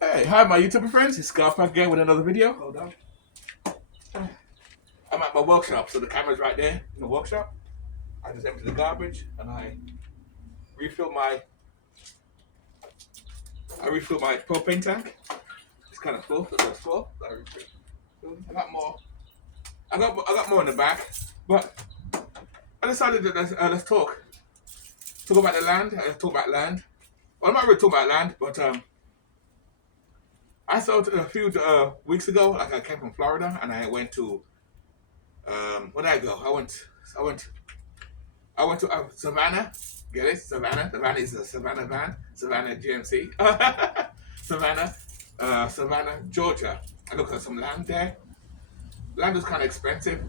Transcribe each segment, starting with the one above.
Hey, hi my YouTube friends, it's Scarf back again with another video. Hold on. I'm at my workshop, so the camera's right there in the workshop. I just empty the garbage and refill my I refill my propane tank. It's kind of full, it's full. I refill. I got more. I got more in the back, but I decided that let's talk about the land. Let's talk about land. Well, I'm not really talking about land, but I thought a few weeks ago, like I came from Florida and I went to where did I go? I went I went to Savannah. Get it? Savannah. Savannah is a Savannah van. Savannah GMC. Savannah, Savannah, Georgia. I looked at some land there. Land was kind of expensive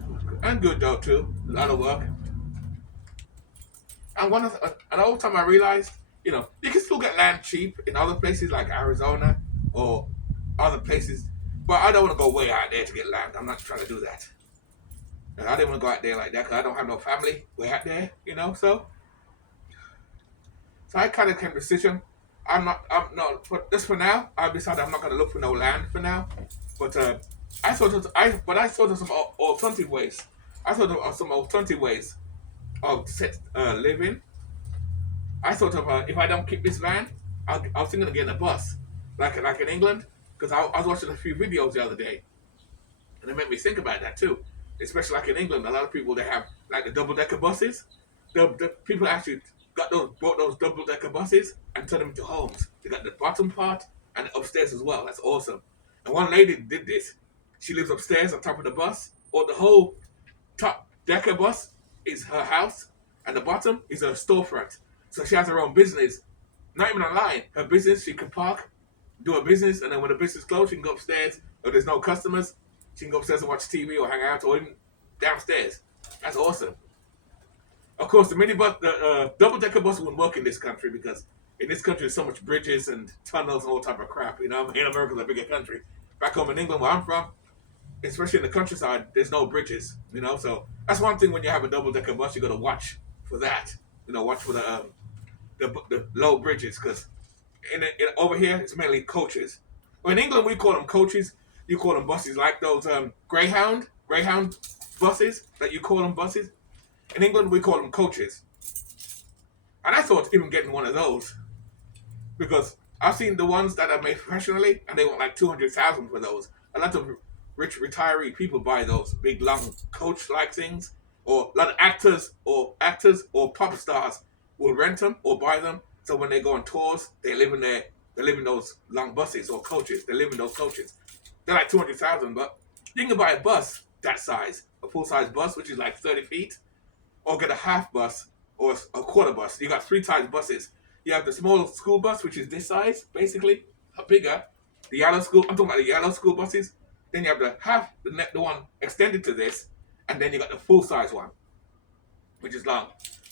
and good though too. A lot of work. And and all the time I realized, you can still get land cheap in other places like Arizona or other places, but I don't want to go way out there to get land. I'm not trying to do that. And I didn't want to go out there like that because I don't have no family way out there, So I kind of came to the decision. I'm not, for now, I decided I'm not going to look for no land for now. But I thought of some alternative ways. I thought of some alternative ways of living. I thought of if I don't keep this van, I was thinking of getting a bus, like in England, because I was watching a few videos the other day, and it made me think about that too. Especially like in England, a lot of people they have like the double decker buses. The people actually bought those double decker buses and turned them into homes. They got the bottom part and upstairs as well. That's awesome. And one lady did this. She lives upstairs on top of the bus, or the whole top decker bus is her house, and the bottom is her storefront. So she has her own business. Not even online. Her business, she can park, do her business, and then when the business closed, she can go upstairs. Or there's no customers, she can go upstairs and watch TV or hang out, or even downstairs. That's awesome. Of course, the double decker bus wouldn't work in this country because in this country there's so much bridges and tunnels and all type of crap. In America's a bigger country. Back home in England, where I'm from, especially in the countryside, there's no bridges. So that's one thing when you have a double decker bus, you got to watch for that. Watch for the low bridges because over here it's mainly coaches. Well, in England we call them coaches. You call them buses like those Greyhound buses that you call them buses. In England we call them coaches. And I thought even getting one of those because I've seen the ones that are made professionally and they want like 200,000 for those. A lot of rich retiree people buy those big long coach like things, or a lot of actors or pop stars will rent them or buy them. So when they go on tours, they live in those long buses or coaches. They live in those coaches. They're like 200,000, but you can buy a bus that size, a full size bus, which is like 30 feet, or get a half bus or a quarter bus. You got three types of buses. You have the small school bus, which is this size, basically, bigger. The yellow school, I'm talking about the yellow school buses. Then you have the one extended to this, and then you got the full size one, which is long.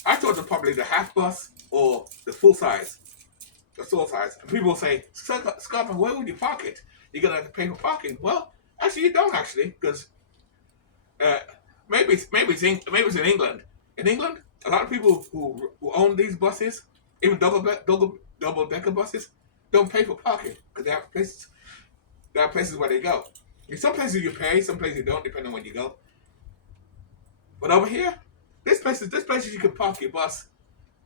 I thought it was probably the half bus or the full size, the full size. And people say, Scott, where would you park it? You're gonna have to pay for parking. Well, actually, you don't actually, because uh, maybe it's in England. In England, a lot of people who own these buses, even double decker buses, don't pay for parking because they have places. There are places where they go. In some places you pay, some places you don't, depending on where you go. But over here, this places you can park your bus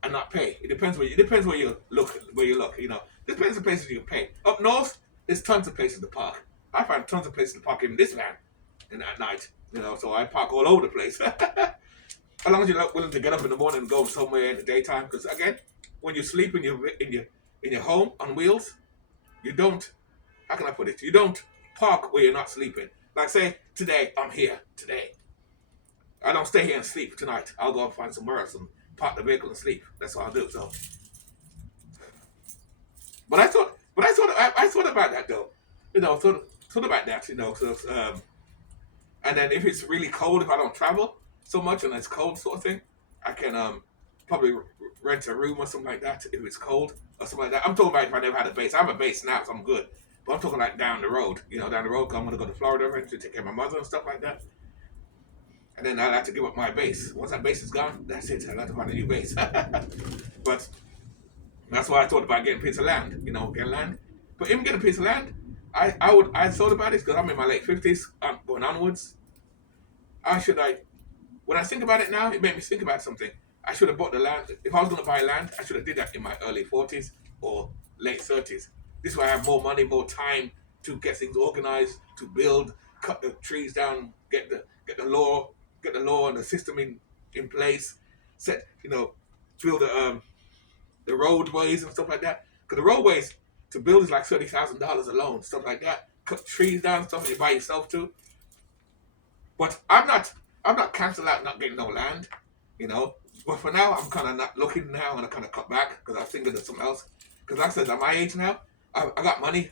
and not pay. It depends where you look. There's plenty of places you can pay. Up north, there's tons of places to park. I find tons of places to park in this van, and at night. So I park all over the place. As long as you're not willing to get up in the morning and go somewhere in the daytime, because again, when you sleep in your home on wheels, you don't. How can I put it? You don't park where you're not sleeping. Like say today, I'm here today. I don't stay here and sleep tonight. I'll go and find somewhere else and park the vehicle and sleep. That's what I'll do. So, I thought about that though. Thought about that. And then if it's really cold, if I don't travel so much and it's cold sort of thing, I can probably rent a room or something like that if it's cold or something like that. I'm talking about if I never had a base. I have a base now, so I'm good. But I'm talking like down the road. Down the road, 'cause I'm gonna go to Florida eventually to take care of my mother and stuff like that. And then I'll have to give up my base. Once that base is gone, that's it. I'll have to find a new base. But that's why I thought about getting a piece of land. Get land. But even getting a piece of land, I thought about it because I'm in my late 50s, I'm going onwards. I should I When I think about it now, it made me think about something. I should have bought the land. If I was going to buy land, I should have did that in my early 40s or late 30s. This way I have more money, more time to get things organized, to build, cut the trees down, get the law and the system in place, set build the roadways and stuff like that. Because the roadways to build is like $30,000 alone, stuff like that. Cut trees down, stuff you by yourself too. But I'm not cancelled out not getting no land, you know. But for now, I'm kind of not looking now, and I kind of cut back because I'm thinking of something else. Because like I said, at my age now, I got money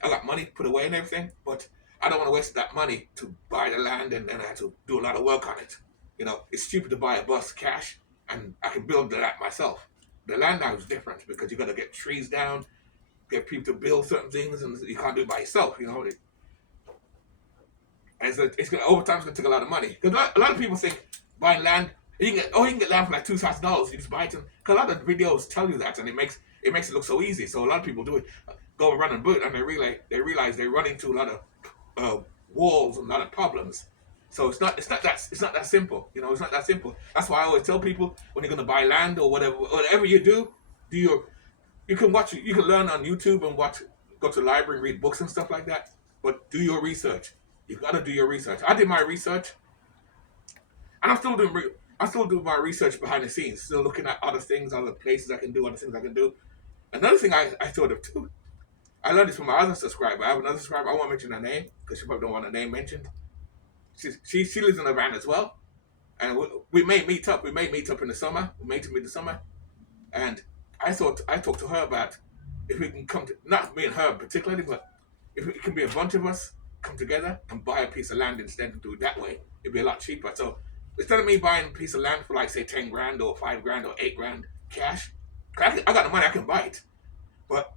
put away and everything, but I don't want to waste that money to buy the land and then I have to do a lot of work on it. It's stupid to buy a bus cash, and I can build that myself. The land now is different because you got to get trees down, get people to build certain things, and you can't do it by yourself. And over time it's gonna take a lot of money. Because a lot of people think buying land, you can get land for like $2,000. You just buy it. Because a lot of videos tell you that, and it makes it look so easy. So a lot of people do it, go and run and boot, and they realize they run into a lot of walls and a lot of problems. So it's not that simple. It's not that simple. That's why I always tell people when you're gonna buy land or whatever you do you can learn on YouTube and go to the library and read books and stuff like that. But do your research. You gotta do your research. I did my research, and I'm still doing my research behind the scenes. Still looking at other things, other places I can do, other things I can do. Another thing I thought of too. I learned this from my other subscriber. I have another subscriber. I won't mention her name because she probably don't want her name mentioned. She lives in a van as well, and we may meet up. We may meet up in the summer. We may meet in the summer, and I talked to her about if we can come to, not me and her particularly, but if it can be a bunch of us come together and buy a piece of land instead and do it that way, it'd be a lot cheaper. So instead of me buying a piece of land for like say 10 grand or 5 grand or 8 grand cash, I got the money, I can buy it. But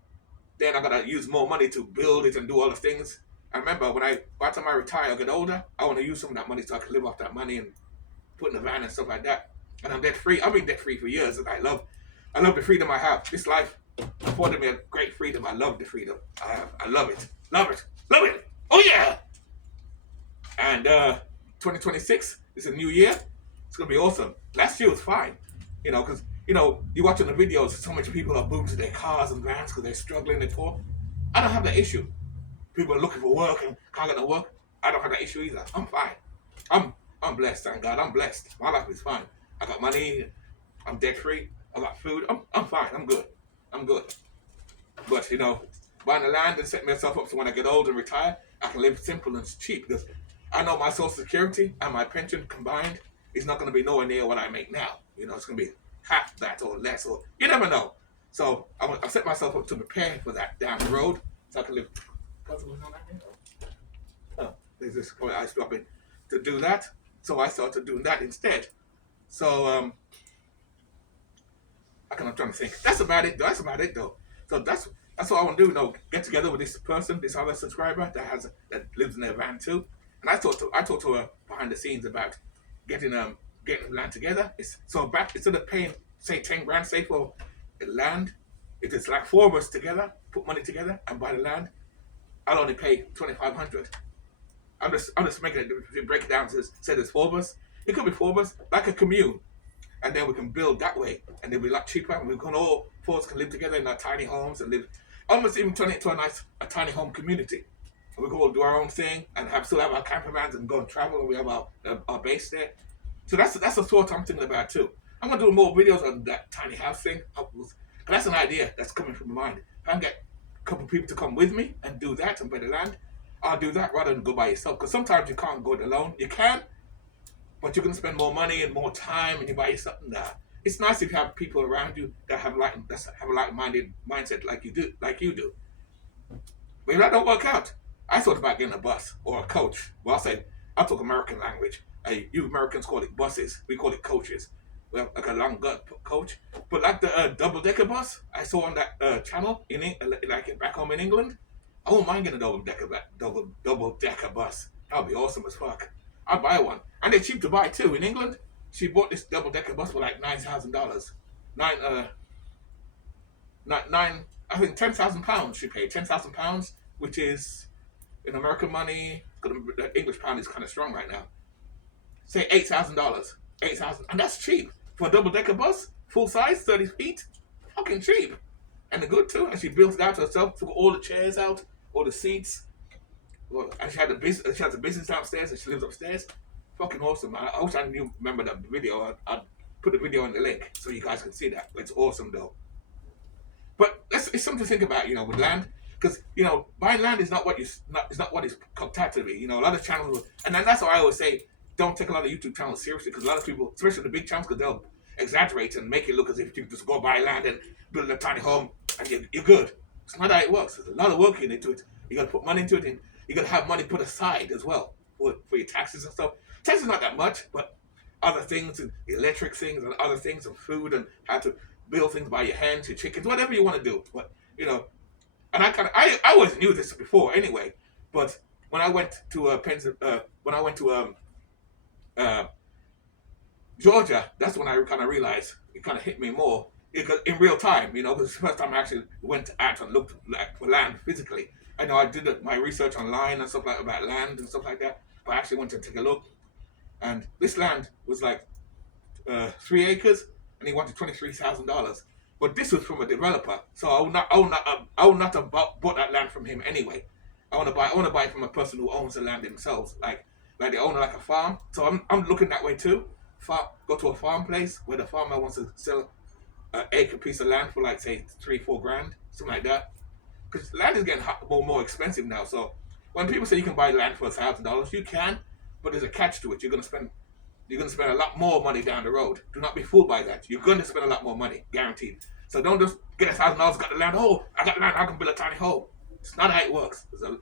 then I gotta use more money to build it and do all the things. I remember by the time I retire or get older, I want to use some of that money so I can live off that money and put in a van and stuff like that. And I'm debt free. I've been debt free for years, and I love the freedom I have. This life afforded me a great freedom. I love the freedom I have. I love it. Love it. Love it. Oh yeah. And 2026 is a new year. It's gonna be awesome. Last year was fine, because you watching the videos. So much people are moving to their cars and vans because they're struggling. They're poor. I don't have that issue. People are looking for work and can't get no work. I don't have that issue either. I'm fine. I'm blessed. Thank God. I'm blessed. My life is fine. I got money. I'm debt free. I got food. I'm fine. I'm good. I'm good. But buying the land and setting myself up so when I get old and retire, I can live simple and cheap because I know my social security and my pension combined is not going to be nowhere near what I make now. It's going to be half that or less, or you never know. So I set myself up to prepare for that down the road so I can live. Oh, there's this point I stopping to do that. So I started doing that instead. So I'm trying to think. That's about it. That's about it though. So that's what I want to do. Get together with this person, this other subscriber that lives in their van too. And I talked to her behind the scenes about getting land together. Instead of paying say 10 grand say for the land, if it's like four of us together, put money together and buy the land, I'll only pay 2,500. I'm just making it break it down to say there's four of us. It could be four of us, like a commune. And then we can build that way, and it'll be a lot cheaper. And we can all four of us can live together in our tiny homes and live, almost even turn it into a tiny home community. And we can all do our own thing and still have our camper vans and go and travel. And we have our base there. So that's a thought I'm thinking about too. I'm gonna do more videos on that tiny house thing. That's an idea that's coming from my mind. If I can get a couple of people to come with me and do that and buy the land, I'll do that rather than go by yourself. Because sometimes you can't go it alone. You can, but you're going to spend more money and more time and you buy yourself. Nah. It's nice if you have people around you that have a like-minded mindset like you do. But if that don't work out, I thought about getting a bus or a coach. Well, I'll talk American language. You Americans call it buses. We call it coaches. Well, like a long gut coach. But like the double-decker bus I saw on that channel like back home in England, I wouldn't mind getting a double-decker bus. That would be awesome as fuck. I'd buy one. And they're cheap to buy too. In England, she bought this double-decker bus for like $9,000. I think £10,000 she paid. £10,000, which is in American money, the English pound is kind of strong right now. Say $8,000, 8,000, and that's cheap for a double decker bus, full size, 30 feet, fucking cheap, and they're good too. And she built it out herself, took all the chairs out, all the seats. Well, and she had the business. She has a business downstairs, and she lives upstairs. Fucking awesome. I wish I knew. Remember that video? I'd put the video in the link so you guys can see that. It's awesome though. But it's something to think about, with land, because buying land is not what is not what it's cooked out to be. A lot of channels, and then that's why I always say don't take a lot of YouTube channels seriously, because a lot of people, especially the big channels, because they'll exaggerate and make it look as if you just go buy land and build a tiny home and you're good. It's not how it works. There's a lot of work into it. You got to put money into it, and you got to have money put aside as well for your taxes and stuff. Taxes not that much, but other things, and electric things, and other things, and food, and how to build things by your hands, your chickens, whatever you want to do. But and I always knew this before anyway. But when I went to Georgia, that's when I kind of realized it kind of hit me more in real time. Because it's the first time I actually went out and looked for land physically. I know I did my research online and stuff about land and stuff like that, but I actually went to take a look, and this land was like 3 acres, and he wanted $23,000. But this was from a developer, so I would not have bought that land from him anyway. I want to buy it from a person who owns the land themselves, like they own like a farm. So I'm looking that way too. Go to a farm place where the farmer wants to sell an acre piece of land for like say 3-4 grand, something like that. Because land is getting more expensive now. So when people say you can buy land for $1,000, you can, but there's a catch to it. You're gonna spend a lot more money down the road. Do not be fooled by that. You're going to spend a lot more money, guaranteed. So don't just get $1,000, got the land. Oh, I got land, I can build a tiny home. It's not how it works. You're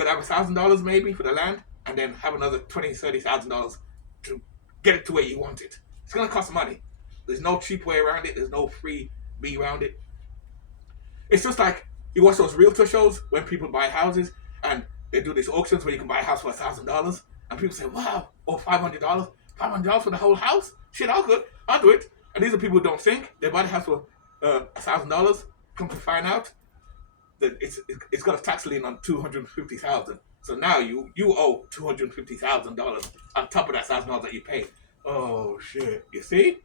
going to have $1,000 maybe for the land, and then have another $20,000, $30,000 to get it to where you want it. It's going to cost money. There's no cheap way around it. There's no free way around it. It's just like you watch those realtor shows when people buy houses, and they do these auctions where you can buy a house for $1,000, and people say, wow, or $500. $500 for the whole house? Shit, I'll do it. And these are people who don't think. They buy the house for $1,000. Come to find out that it's got a tax lien on $250,000. So now you owe $250,000 on top of that $1,000 that you paid. Oh shit! You see?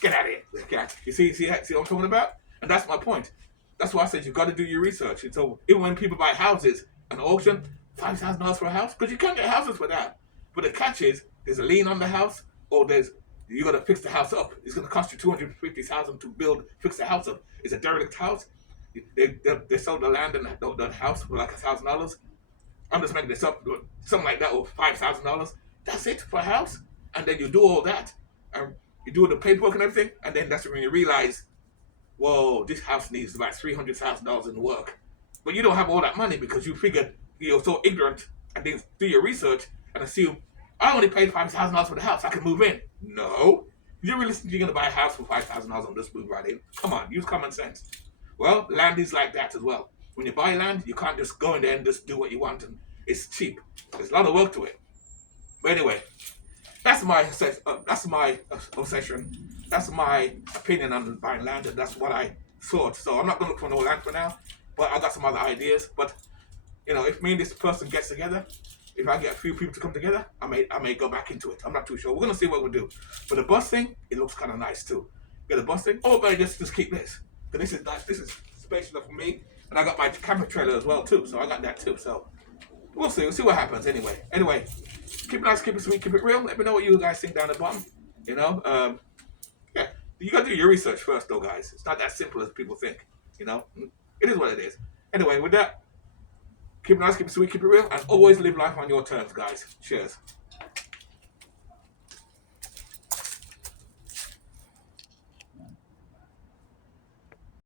Get out of here! Get. You see what I'm talking about? And that's my point. That's why I said you got to do your research. And so even when people buy houses, an auction, $5,000 for a house, because you can't get houses for that. But the catch is, there's a lien on the house, or you got to fix the house up. It's going to cost you $250,000 to fix the house up. It's a derelict house. They sold the land and the house for like $1,000. I'm just making this up, something like that, or $5,000. That's it for a house, and then you do all that, and you do the paperwork and everything, and then that's when you realize, whoa, this house needs about $300,000 in work. But you don't have all that money because you figured you're so ignorant and didn't do your research and assume, I only paid $5,000 for the house, I can move in. No. You really think you're going to buy a house for $5,000 and just move right in? Come on, use common sense. Well, land is like that as well. When you buy land, you can't just go in there and just do what you want, and it's cheap. There's a lot of work to it. But anyway, that's my obsession. That's my opinion on buying land, and that's what I thought. So I'm not going to look for no land for now, but I got some other ideas. But if me and this person gets together, if I get a few people to come together, I may go back into it. I'm not too sure. We're gonna see what we'll do. But the bus thing, it looks kind of nice too. Get the bus thing. Oh, but just keep this. But this is nice. This is spacious enough for me, and I got my camper trailer as well too. So I got that too. So we'll see. We'll see what happens. Anyway, keep it nice, keep it sweet, keep it real. Let me know what you guys think down the bottom. Yeah, you gotta do your research first, though, guys. It's not that simple as people think. It is what it is. Anyway, with that. Keep it nice, keep it sweet, keep it real, and always live life on your terms, guys. Cheers.